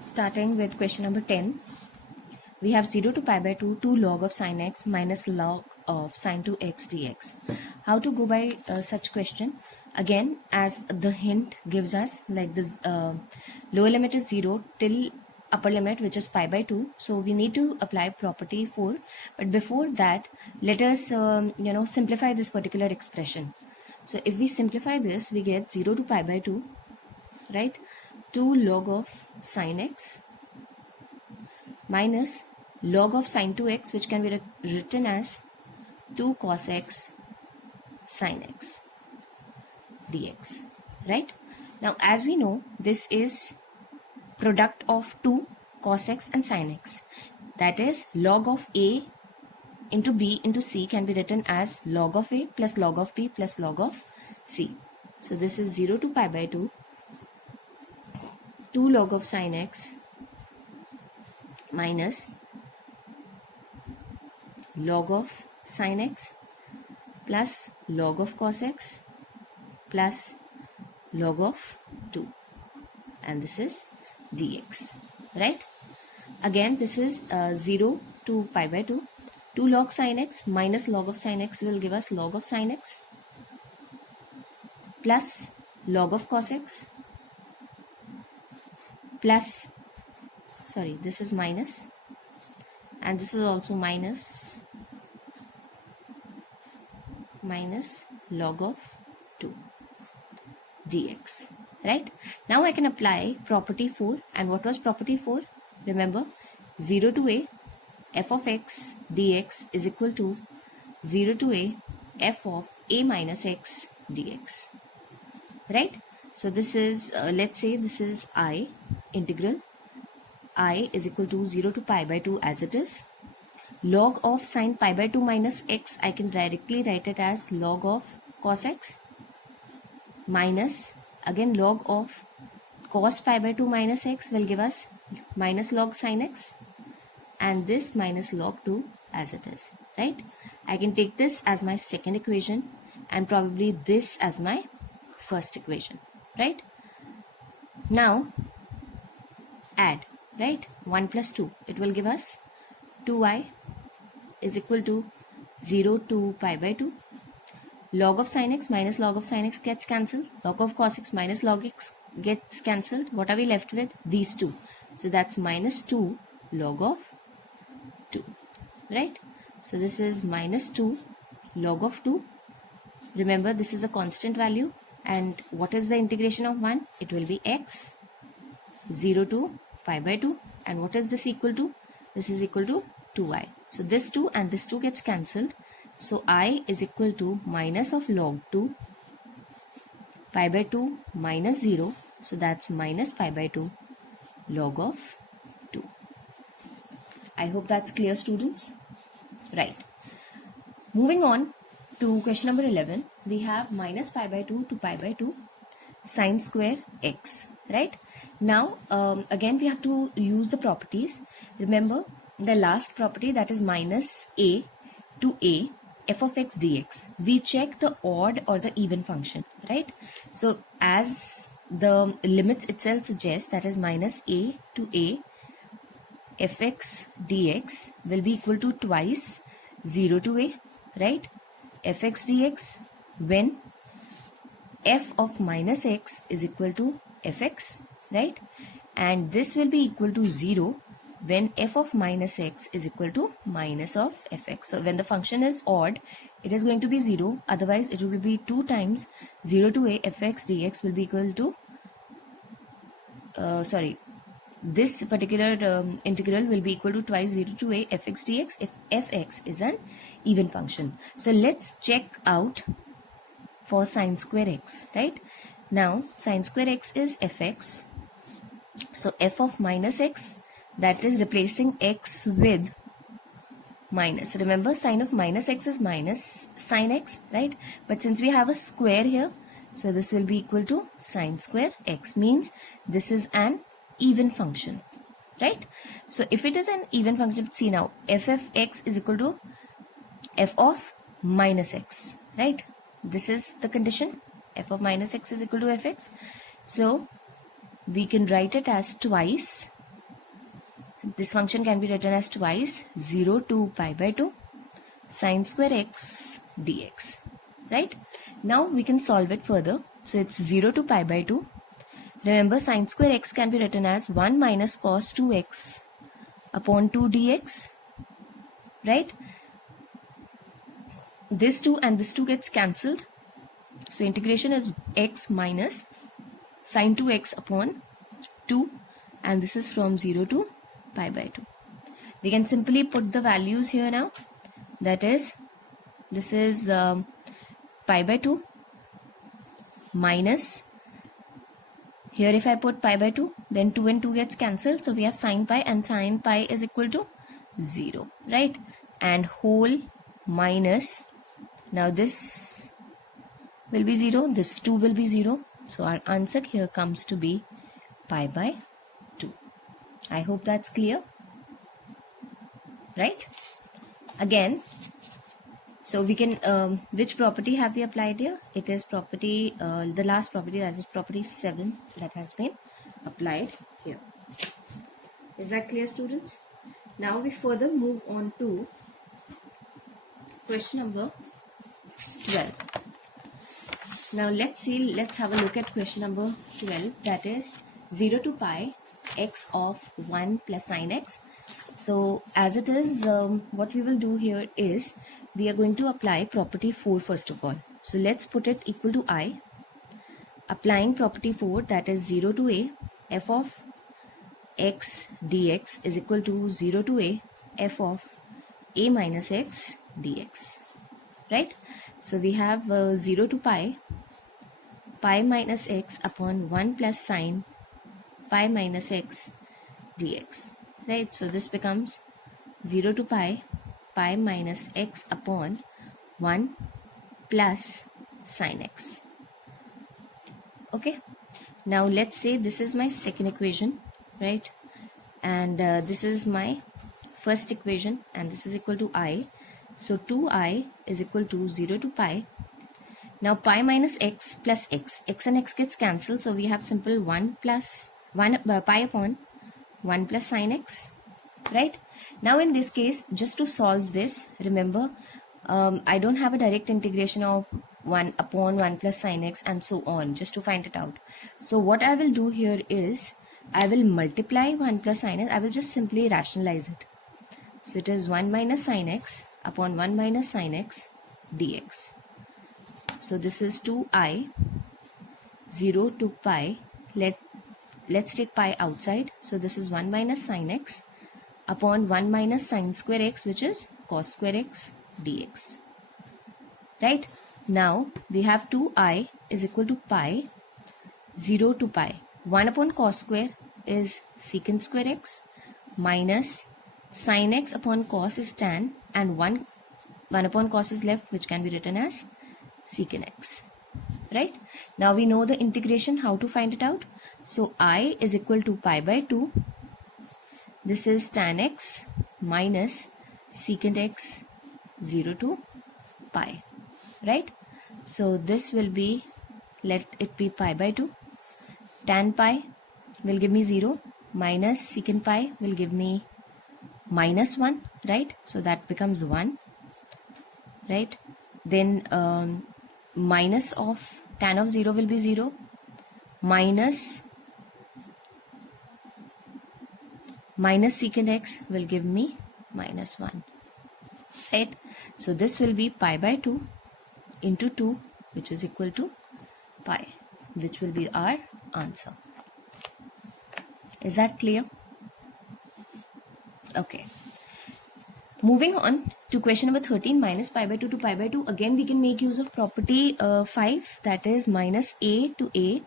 Starting with question number 10, we have 0 to pi by 2, 2 log of sine x minus log of sine 2x dx. How to go by such question? Again, as the hint gives us, like this lower limit is 0 till upper limit, which is pi by 2. So we need to apply property 4. But before that, let us simplify this particular expression. So if we simplify this, we get 0 to pi by 2, right? 2 log of sine x minus log of sine 2x, which can be written as 2 cos x sine x dx, right? Now, as we know, this is product of 2 cos x and sine x. That is, log of a into b into c can be written as log of a plus log of b plus log of c. So this is 0 to pi by 2, 2 log of sine x minus log of sine x plus log of cos x plus log of 2, and this is dx, right? Again, this is 0 to pi by 2, 2 log sine x minus log of sine x will give us log of sine x plus log of cos x plus, sorry, this is minus, and this is also minus log of 2 dx, right? Now I can apply property 4. And what was property 4? Remember, 0 to a f of x dx is equal to 0 to a f of a minus x dx, right? So this is, let's say this is I, integral I is equal to 0 to pi by 2 as it is. Log of sine pi by 2 minus x, I can directly write it as log of cos x minus, again, log of cos pi by 2 minus x will give us minus log sine x, and this minus log 2 as it is, right? I can take this as my second equation and probably this as my first equation, right? Now add, right? 1 plus 2, it will give us 2i is equal to 0 to pi by 2. Log of sine x minus log of sine x gets cancelled. Log of cos x minus log x gets cancelled. What are we left with? These two. So that's minus 2 log of 2, right? So this is minus 2 log of 2. Remember, this is a constant value. And what is the integration of 1? It will be x 0 to pi by 2. And what is this equal to? This is equal to 2i. So this 2 and this 2 gets cancelled. So I is equal to minus of log 2 pi by 2 minus 0. So that's minus pi by 2 log of 2. I hope that's clear, students. Right. Moving on to question number 11. We have minus pi by 2 to pi by 2 sine square x, right? Now, again, we have to use the properties. Remember the last property, that is minus a to a f of x dx. We check the odd or the even function, right? So as the limits itself suggest, that is minus a to a fx dx will be equal to twice 0 to a, right? Fx dx when f of minus x is equal to fx, right? And this will be equal to 0 when f of minus x is equal to minus of fx. So when the function is odd, it is going to be 0. Otherwise, it will be 2 times 0 to a fx dx will be equal to, this particular integral will be equal to twice 0 to a fx dx if fx is an even function. So let's check out for sine square x, right? Now sine square x is fx. So f of minus x, that is replacing x with minus. Remember, sine of minus x is minus sine x, right? But since we have a square here, so this will be equal to sine square x, means this is an even function, right? So if it is an even function, see now, f of x is equal to f of minus x, right? This is the condition, f of minus x is equal to fx. So we can write it as twice this function can be written as twice 0 to pi by 2 sine square x dx, right? Now we can solve it further. So it's 0 to pi by 2. Remember, sine square x can be written as 1 minus cos 2x upon 2 dx, right? This 2 and this 2 gets cancelled. So integration is x minus sine 2x upon 2, and this is from 0 to pi by 2. We can simply put the values here now. That is, this is pi by 2 minus, here if I put pi by 2, then 2 and 2 gets cancelled. So we have sine pi, and sine pi is equal to 0, right? And whole minus, now this will be 0, this 2 will be 0. So our answer here comes to be pi by 2. I hope that's clear, right? Again, so we can, which property have we applied here? It is property, the last property, that is property 7, that has been applied here. Is that clear, students? Now we further move on to question number 12. Now let's have a look at question number 12, that is 0 to pi x of 1 plus sine x. So as it is, what we will do here is we are going to apply property 4 first of all. So let's put it equal to I. Applying property 4, that is 0 to a f of x dx is equal to 0 to a f of a minus x dx, right? So we have 0 to pi minus x upon 1 plus sine pi minus x dx, right? So this becomes 0 to pi minus x upon 1 plus sine x. Okay, now let's say this is my second equation, right? And this is my first equation, and this is equal to I. So 2i is equal to 0 to pi. Now pi minus x plus x and x gets cancelled, so we have simple 1 plus 1 pi upon 1 plus sine x, right? Now in this case, just to solve this, remember, I don't have a direct integration of 1 upon 1 plus sine x and so on, just to find it out. So what I will do here is, I will multiply 1 plus sine x, I will just simply rationalize it. So it is 1 minus sine x upon 1 minus sine x dx. So this is 2i, 0 to pi, let's take pi outside. So this is 1 minus sine x upon 1 minus sine square x, which is cos square x dx, right? Now we have 2i is equal to pi, 0 to pi. 1 upon cos square is secant square x, minus sine x upon cos is tan, and 1 upon cos is left, which can be written as secant x, right? Now we know the integration, how to find it out. So I is equal to pi by 2. This is tan x minus secant x 0 to pi, right? So this will be, let it be pi by 2. Tan pi will give me 0, minus secant pi will give me minus 1, right? So that becomes 1, right? Then minus of tan of 0 will be 0, minus secant x will give me minus 1, right? So this will be pi by 2 into 2, which is equal to pi, which will be our answer. Is that clear? Okay. Moving on to question number 13, minus pi by 2 to pi by 2. Again, we can make use of property 5, that is minus a to a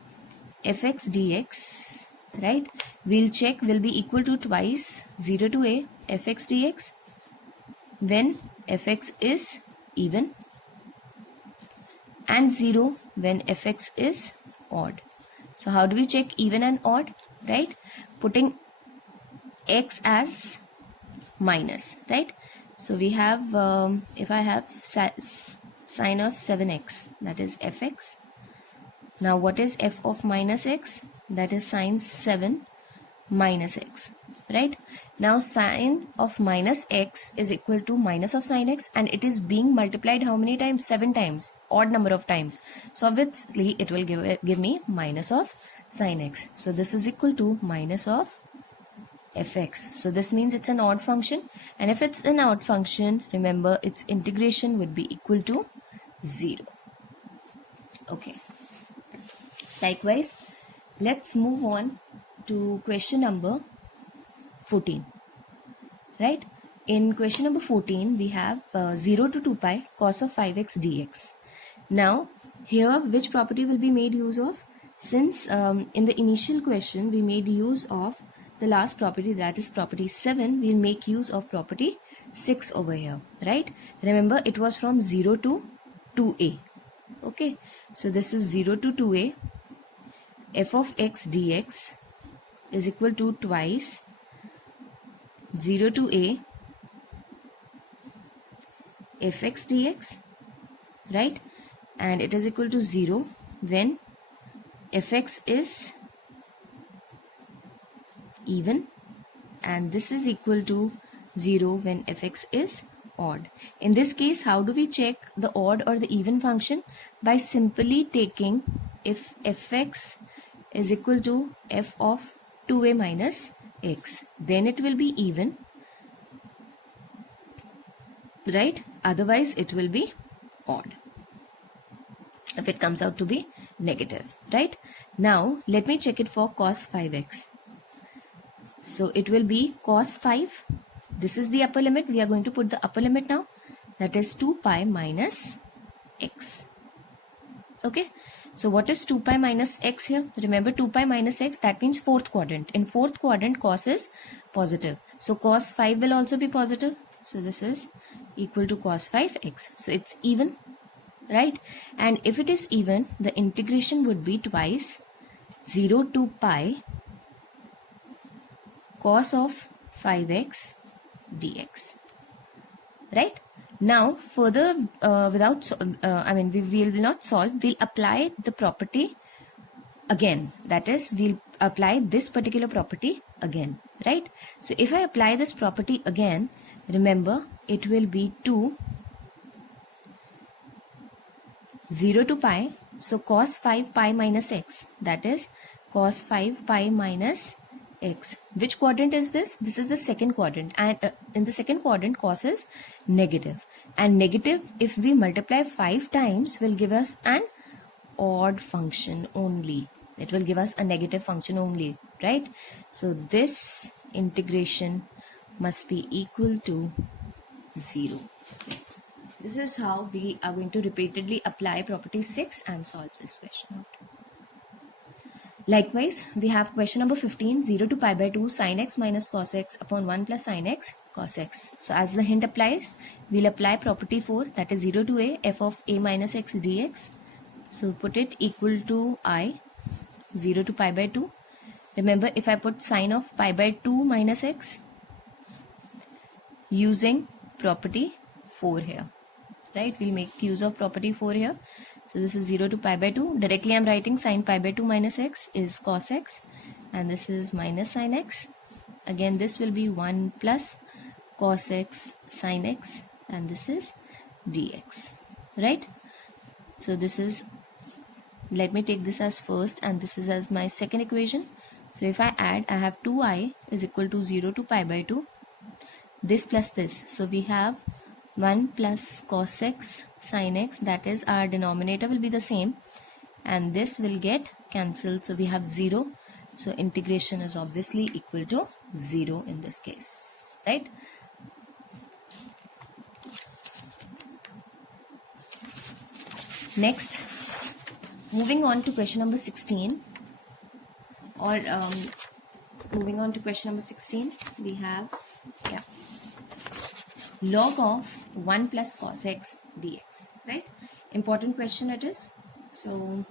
fx dx, right? We'll check will be equal to twice 0 to a fx dx when fx is even, and 0 when fx is odd. So how do we check even and odd, right? Putting x as minus, right? So we have, if I have sine of 7x, that is fx. Now what is f of minus x? That is sine 7 minus x, right? Now sine of minus x is equal to minus of sine x, and it is being multiplied how many times? 7 times, odd number of times. So obviously it will give me minus of sine x. So this is equal to minus of fx. So this means it's an odd function, and if it's an odd function, remember its integration would be equal to 0. Okay. Likewise, let's move on to question number 14. Right? In question number 14, we have 0 to 2 pi cos of 5x dx. Now, here which property will be made use of? Since in the initial question we made use of the last property, that is property 7, we'll make use of property 6 over here, right? Remember, it was from 0 to 2a. Okay, so this is 0 to 2a. F of x dx is equal to twice 0 to a fx dx, right? And it is equal to 0 when fx is even, and this is equal to 0 when fx is odd. In this case, how do we check the odd or the even function? By simply taking if fx is equal to f of 2a minus x, then it will be even, right? Otherwise it will be odd if it comes out to be negative, right? Now let me check it for cos 5x. So it will be cos 5. This is the upper limit. We are going to put the upper limit now. That is 2 pi minus x. Okay. So what is 2 pi minus x here? Remember, 2 pi minus x, that means fourth quadrant. In fourth quadrant, cos is positive. So cos 5 will also be positive. So this is equal to cos 5x. So it's even, right? And if it is even, the integration would be twice 0 to pi cos of 5x dx, right? Now further, we will not solve, we'll apply the property again. That is, we'll apply this particular property again, right? So if I apply this property again, remember it will be 2 0 to pi, so cos 5 pi minus x, that is cos 5 pi minus x. Which quadrant is this? This is the second quadrant, and in the second quadrant cos is negative, and negative, if we multiply 5 times, will give us an odd function only. It will give us a negative function only, right? So this integration must be equal to 0. This is how we are going to repeatedly apply property 6 and solve this question out. Likewise, we have question number 15, 0 to pi by 2 sin x minus cos x upon 1 plus sin x cos x. So as the hint applies, we'll apply property 4, that is 0 to a f of a minus x dx. So put it equal to I, 0 to pi by 2. Remember, if I put sine of pi by 2 minus x, using property 4 here, right? We'll make use of property 4 here. So this is 0 to pi by 2. Directly I'm writing sine pi by 2 minus x is cos x, and this is minus sine x. Again, this will be 1 plus cos x sine x, and this is dx, right? So this is, let me take this as first and this is as my second equation. So if I add, I have 2i is equal to 0 to pi by 2, this plus this. So we have 1 plus cos x sin x, that is our denominator will be the same, and this will get cancelled, so we have 0. So integration is obviously equal to 0 in this case, right? Next, moving on to question number 16, or moving on to question number 16, we have log of 1 plus cos x dx, right? Important question it is. So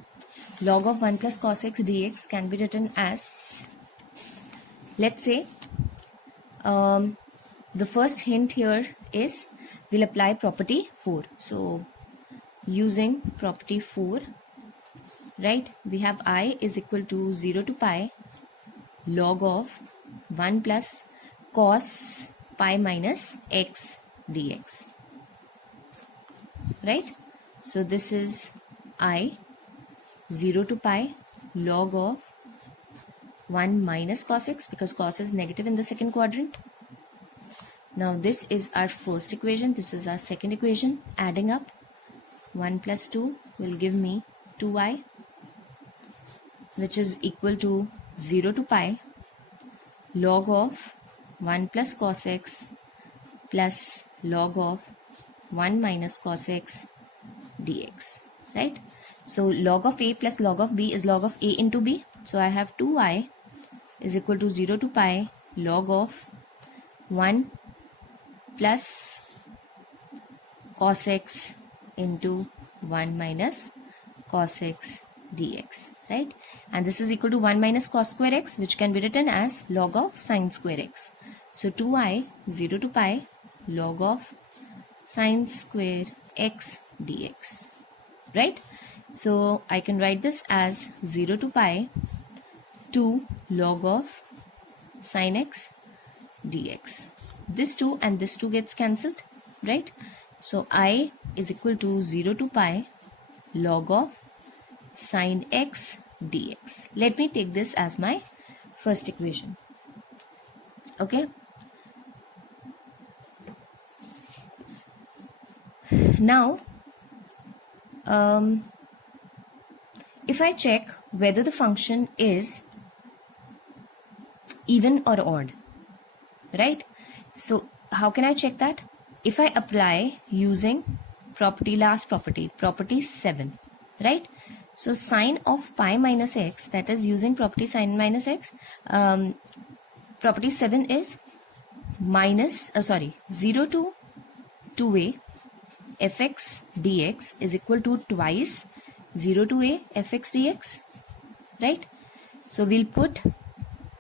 log of 1 plus cos x dx can be written as, let's say, the first hint here is we'll apply property 4. So using property 4, right, we have I is equal to 0 to pi log of 1 plus cos pi minus x dx, right? So this is I 0 to pi log of 1 minus cos x, because cos is negative in the second quadrant. Now this is our first equation, this is our second equation. Adding up 1 plus 2 will give me 2i, which is equal to 0 to pi log of 1 plus cos x plus log of 1 minus cos x dx, right? So log of a plus log of b is log of a into b. So I have 2i is equal to 0 to pi log of 1 plus cos x into 1 minus cos x dx, right? And this is equal to 1 minus cos square x, which can be written as log of sine square x. So 2i 0 to pi log of sine square x dx, right? So I can write this as 0 to pi 2 log of sine x dx. This 2 and this 2 gets cancelled, right? So I is equal to 0 to pi log of sine x dx. Let me take this as my first equation. Okay. Now, if I check whether the function is even or odd, right? So how can I check that? If I apply using last property 7, right? So sine of pi minus x, that is using property sine minus x, property 7 is 0 to 2a fx dx is equal to twice 0 to a fx dx, right? So we'll put,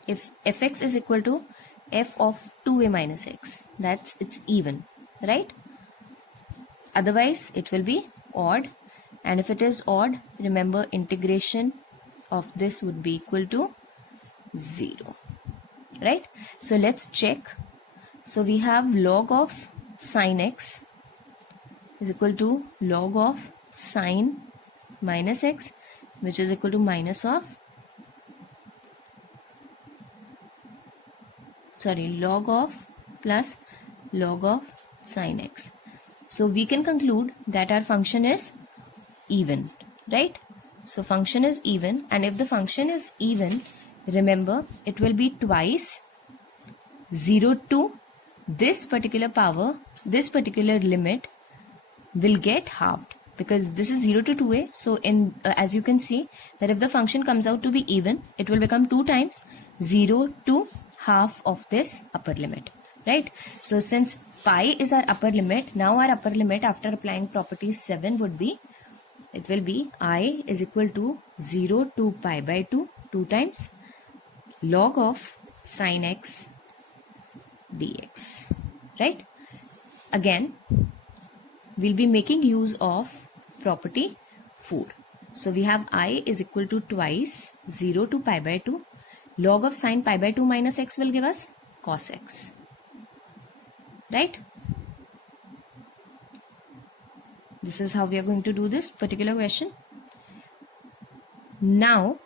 if fx is equal to f of 2a minus x, that's it's even, right? Otherwise it will be odd, and if it is odd, remember integration of this would be equal to 0, right? So let's check. So we have log of sine x is equal to log of sine minus x, which is equal to minus of log of plus log of sine x. So we can conclude that our function is even, right? So function is even, and if the function is even, remember it will be twice 0 to this particular power, this particular limit will get halved, because this is 0 to 2a. So in as you can see that if the function comes out to be even, it will become 2 times 0 to half of this upper limit, right? So since pi is our upper limit, now our upper limit after applying property 7 would be, it will be I is equal to 0 to pi by 2 times log of sine x dx, right? Again, we'll be making use of property 4. So we have I is equal to twice 0 to pi by 2. Log of sine pi by 2 minus x will give us cos x, right? This is how we are going to do this particular question. Now,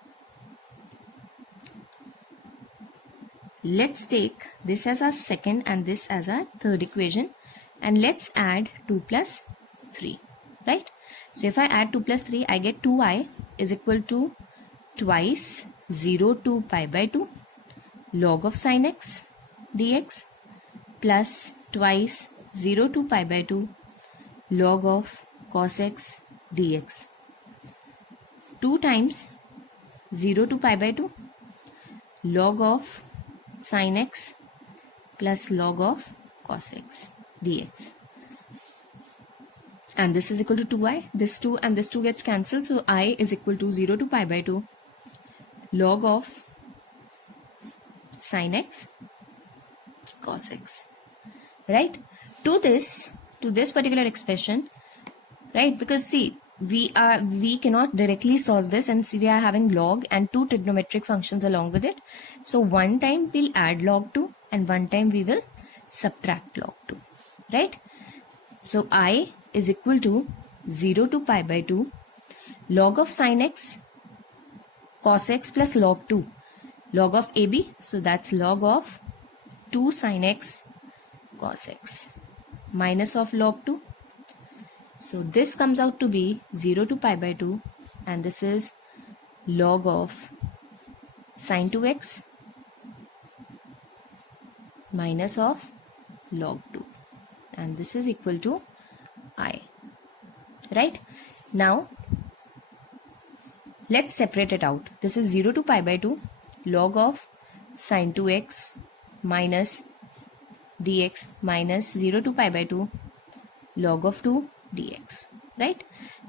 let's take this as our second and this as our third equation, and let's add 2 plus 3, right? So if I add 2 plus 3, I get 2i is equal to twice 0 to pi by 2 log of sine x dx plus twice 0 to pi by 2 log of cos x dx, 2 times 0 to pi by 2 log of sine x plus log of cos x dx, and this is equal to 2i. This 2 and this 2 gets cancelled, so I is equal to 0 to pi by 2 log of sine x cos x, right? To this particular expression, right? Because see, we cannot directly solve this, and see we are having log and 2 trigonometric functions along with it. So one time we'll add log 2 and one time we will subtract log 2, right? So I is equal to 0 to pi by 2 log of sin x cos x plus log 2 log of AB, so that's log of 2 sin x cos x minus of log 2. So this comes out to be 0 to pi by 2 and this is log of sin 2x minus of log 2 and this is equal to I, right? Now let's separate it out. This is 0 to pi by 2 log of sin 2x minus dx minus 0 to pi by 2 log of 2 dx, right?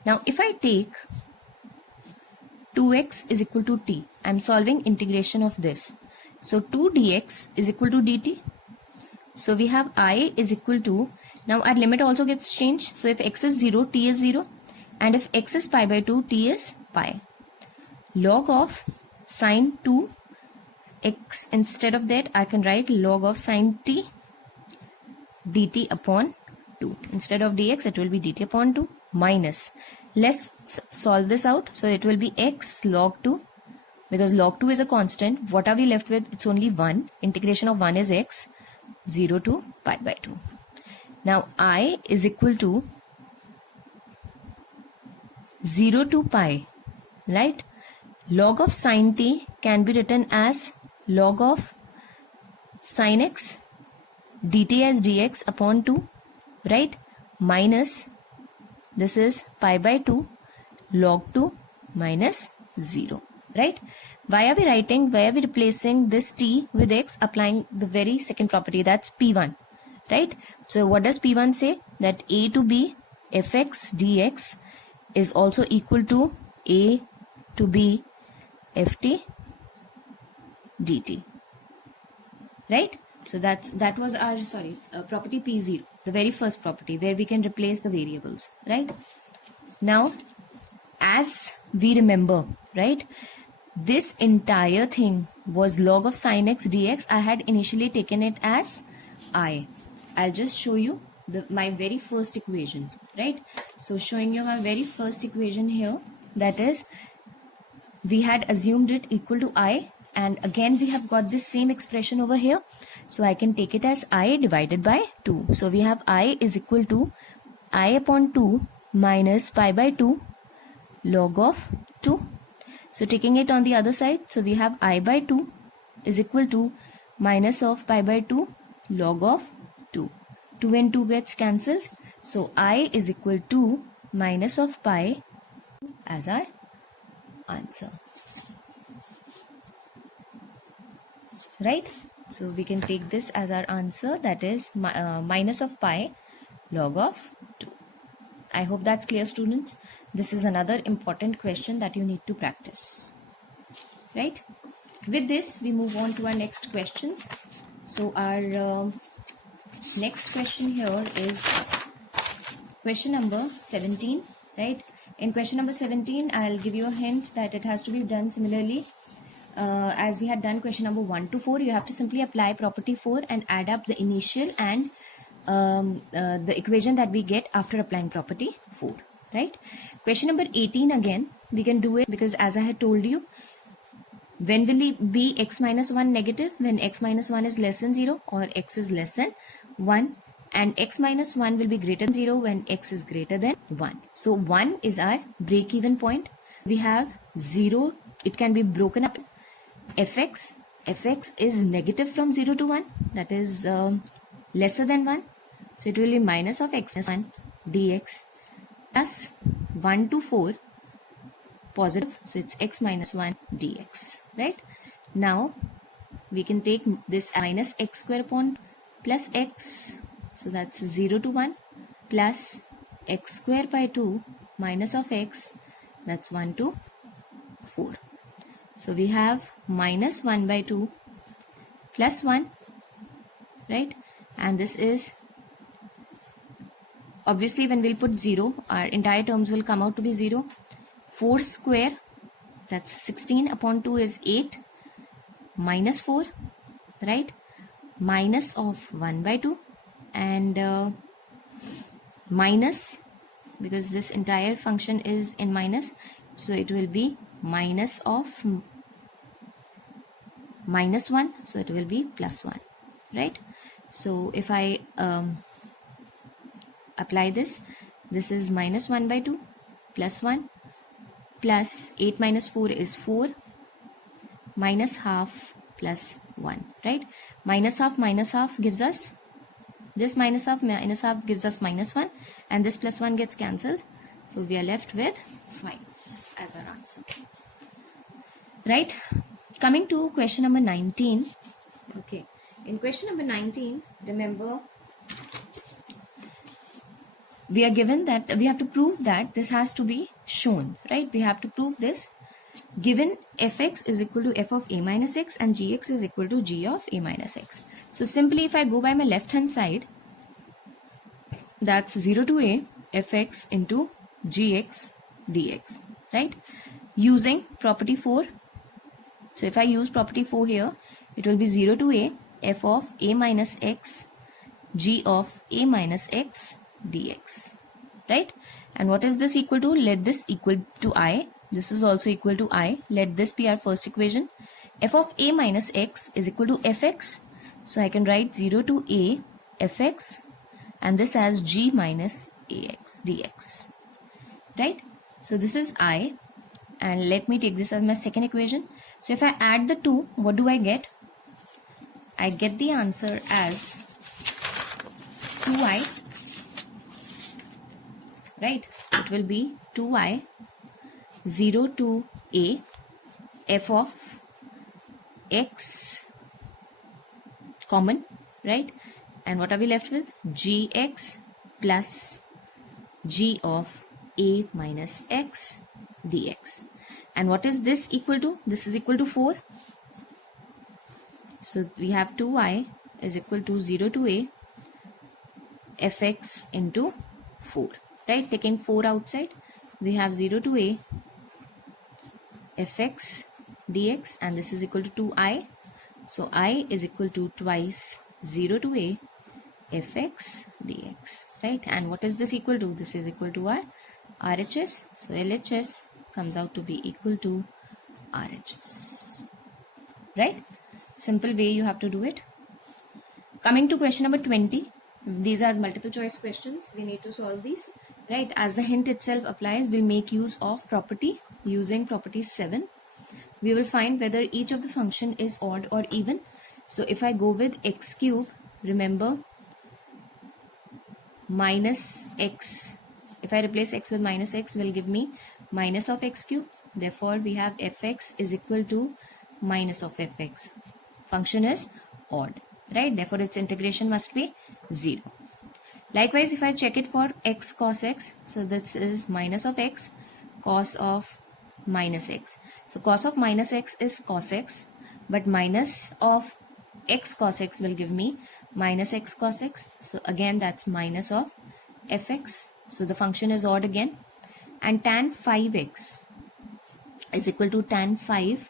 Now if I take 2x is equal to t, I'm solving integration of this. So 2 dx is equal to dt. So we have I is equal to, now our limit also gets changed. So if x is 0, t is 0 and if x is pi by 2, t is pi. Log of sin 2 x, instead of that I can write log of sin t dt upon 2. Instead of dx it will be dt upon 2 minus, let's solve this out. So it will be x log 2, because log 2 is a constant. What are we left with? It's only 1. Integration of 1 is x, 0 to pi by 2. Now I is equal to 0 to pi, right? Log of sin t can be written as log of sin x dt as dx upon 2, right? Minus, this is pi by 2 log 2 minus 0, right? Why are we replacing this t with x? Applying the very second property, that's P1, right? So what does P1 say? That a to b fx dx is also equal to a to b ft dt, right? So that was our property P0, the very first property where we can replace the variables, right? Now as we remember, right, this entire thing was log of sin x dx. I had initially taken it as I'll just show you my very first equation, right? So showing you my very first equation here, that is, we had assumed it equal to I, and again we have got this same expression over here, so I can take it as I divided by 2. So we have I is equal to I upon 2 minus pi by 2 log of 2. So taking it on the other side, so we have I by 2 is equal to minus of pi by 2 log of 2. 2 and 2 gets cancelled, so I is equal to minus of pi as our answer, right? So we can take this as our answer, that is minus of pi log of 2. I hope that's clear, students. This is another important question that you need to practice, right? With this we move on to our next questions. So our next question here is question number 17, right? In question number 17, I'll give you a hint that it has to be done similarly as we had done question number 1 to 4. You have to simply apply property 4 and add up the initial and the equation that we get after applying property 4, right? Question number 18, again we can do it, because as I had told you, when will it be x minus 1 negative? When x minus 1 is less than 0 or x is less than 1, and x minus 1 will be greater than 0 when x is greater than 1. So 1 is our break even point. We have 0, it can be broken up. fx is negative from 0 to 1, that is lesser than 1, so it will be minus of x minus 1 dx plus 1 to 4 positive, so it's x minus 1 dx, right? Now we can take this minus x square upon plus x, so that's 0 to 1 plus x square by 2 minus of x, that's 1 to 4. So we have minus 1 by 2 plus 1, right? And this is, obviously when we'll put 0, our entire terms will come out to be 0. 4 square, that's 16 upon 2 is 8 minus 4, right? minus of 1 by 2 and minus, because this entire function is in minus, so it will be minus of minus 1, so it will be plus 1, right? So if I apply this is minus 1 by 2 plus 1 plus 8 minus 4 is 4 minus half plus 1, right? Minus half gives us this, minus half gives us minus 1, and this plus 1 gets cancelled, so we are left with 5 as our answer, right? Coming to question number 19. Okay, in question number 19, remember, we are given that we have to prove that this has to be shown, right? We have to prove this. Given fx is equal to f of a minus x and gx is equal to g of a minus x. So simply if I go by my left hand side, that's 0 to a fx into gx dx, right? Using property 4. So if I use property 4 here, it will be 0 to a f of a minus x g of a minus x dx, right? And what is this equal to? Let this equal to I. This is also equal to I. Let this be our first equation. F of a minus x is equal to fx. So I can write 0 to a fx and this as g minus ax dx, right? So this is I, and let me take this as my second equation. So if I add the two, what do I get? I get the answer as 2i, right? It will be 2i 0 to a f of x common, right? And what are we left with? Gx plus g of a minus x dx. And what is this equal to? This is equal to 4. So we have 2i is equal to 0 to a fx into 4, right? Taking 4 outside, we have 0 to a fx dx, and this is equal to 2i. So I is equal to twice 0 to a fx dx, right? And what is this equal to? This is equal to our RHS. So LHS comes out to be equal to RHS, right? Simple way you have to do it. Coming to question number 20. These are multiple choice questions. We need to solve these, right? As the hint itself applies, we'll make use of property using property 7. We will find whether each of the function is odd or even. So if I go with x cube, remember minus x, if I replace x with minus x, will give me minus of x cube. Therefore we have fx is equal to minus of fx. Function is odd, right? Therefore its integration must be 0. Likewise, if I check it for x cos x, so this is minus of x cos of minus x. So cos of minus x is cos x, but minus of x cos x will give me minus x cos x. So again that's minus of fx. So the function is odd again. And tan 5x is equal to tan 5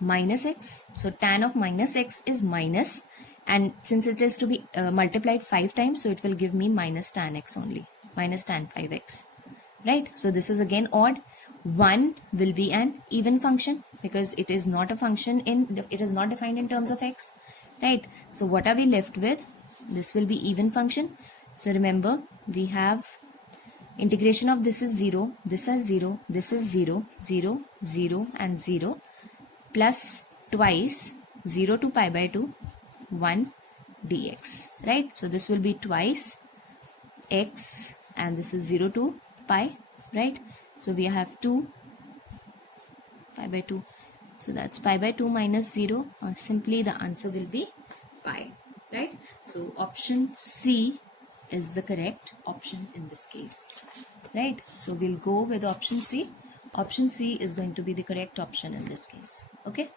minus x. So tan of minus x is minus, and since it is to be multiplied 5 times, so it will give me minus tan x only, minus tan 5x, right? So this is again odd. 1 will be an even function because it is not a function it is not defined in terms of x, right? So what are we left with? This will be even function. So remember, we have integration of this is 0, this is 0, this is 0, 0, 0 and 0, plus twice 0 to pi by 2 1 dx, right? So this will be twice x, and this is 0 to pi, right? So we have 2 pi by 2, so that's pi by 2 minus 0, or simply the answer will be pi, right? So option C is the correct option in this case, right? So we'll go with option C. Option C is going to be the correct option in this case. Okay,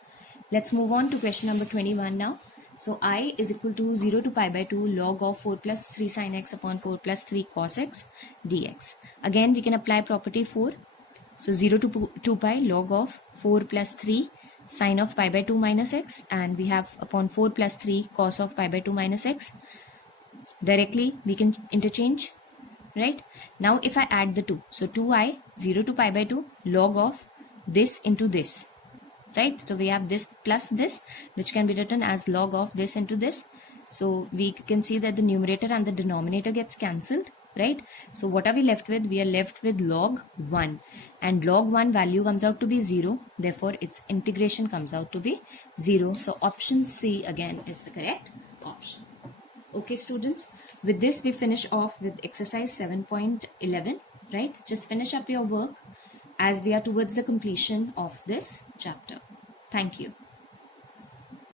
let's move on to question number 21 now. So I is equal to 0 to pi by 2 log of 4 plus 3 sin x upon 4 plus 3 cos x dx. Again we can apply property 4. So 0 to 2 pi log of 4 plus 3 sine of pi by 2 minus x, and we have upon 4 plus 3 cos of pi by 2 minus x. Directly we can interchange, right? Now if I add the two, so 2i 0 to pi by 2 log of this into this, right? So we have this plus this, which can be written as log of this into this. So we can see that the numerator and the denominator gets cancelled, right? So what are we left with? We are left with log 1, and log 1 value comes out to be 0, therefore its integration comes out to be 0. So option C again is the correct option. Okay students, with this we finish off with exercise 7.11, right? Just finish up your work as we are towards the completion of this chapter. Thank you.